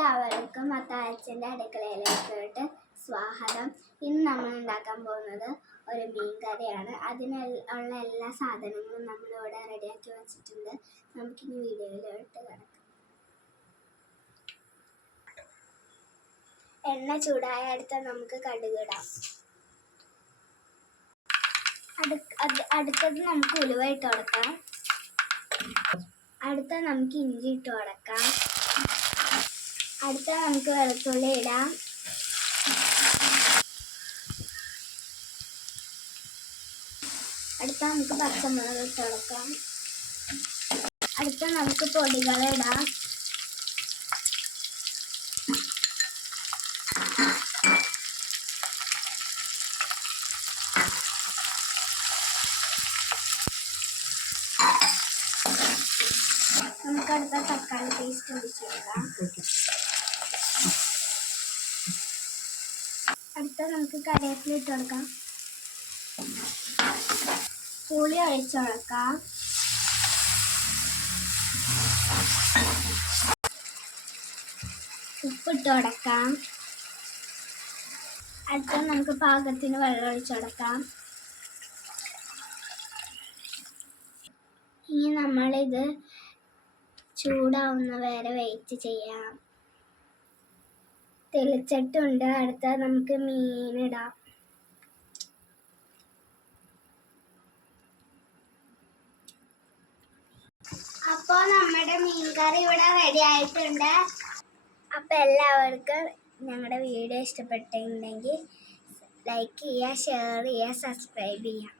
എല്ലാവർക്കും അത്താഴത്തിൻ്റെ അടുക്കളയിലേക്ക് സ്വാഗതം. ഇന്ന് നമ്മൾ ഉണ്ടാക്കാൻ പോകുന്നത് ഒരു മീൻ കറിയാണ്. അതിനുള്ള എല്ലാ സാധനങ്ങളും നമ്മളിവിടെ റെഡിയാക്കി വെച്ചിട്ടുണ്ട്. നമുക്കിനി വീഡിയോയിലോട്ട് കിടക്കാം. എണ്ണ ചൂടായ അടുത്ത നമുക്ക് കടുകിടാം. അടുത്തത് നമുക്ക് ഉലുവ ഇട്ട് കൊടുക്കാം. അടുത്ത നമുക്ക് ഇഞ്ചി ഇട്ട് കൊടുക്കാം. അടുത്ത നമുക്ക് വെളുത്തുള്ളി ഇടാം. അടുത്ത നമുക്ക് പച്ചമുളക് ഇട്ട് കൊടുക്കാം. അടുത്ത നമുക്ക് പൊടികൾ ഇടാം. നമുക്ക് അടുത്ത തക്കാളി പേസ്റ്റ് ഒഴിച്ച് കൊടുക്കാം. അടുത്ത നമുക്ക് കറിവേപ്പില ഇട്ട് കൊടുക്കാം. പുളി ഒഴിച്ച് കൊടുക്കാം. ഉപ്പിട്ട് കൊടുക്കാം. അടുത്ത നമുക്ക് പാകത്തിന് വെള്ളം ഒഴിച്ച് കൊടുക്കാം. ഇനി നമ്മളിത് ചൂടാവുന്ന വരെ വെയിറ്റ് ചെയ്യാം. തെളിച്ചിട്ടുണ്ട്. അടുത്ത നമുക്ക് മീനിടാം. അപ്പോൾ നമ്മുടെ മീൻ കറി ഇവിടെ റെഡി ആയിട്ടുണ്ട്. അപ്പോൾ എല്ലാവർക്കും ഞങ്ങളുടെ വീഡിയോ ഇഷ്ടപ്പെട്ടിട്ടുണ്ടെങ്കിൽ ലൈക്ക് ചെയ്യുക, ഷെയർ ചെയ്യുക, സബ്സ്ക്രൈബ് ചെയ്യുക.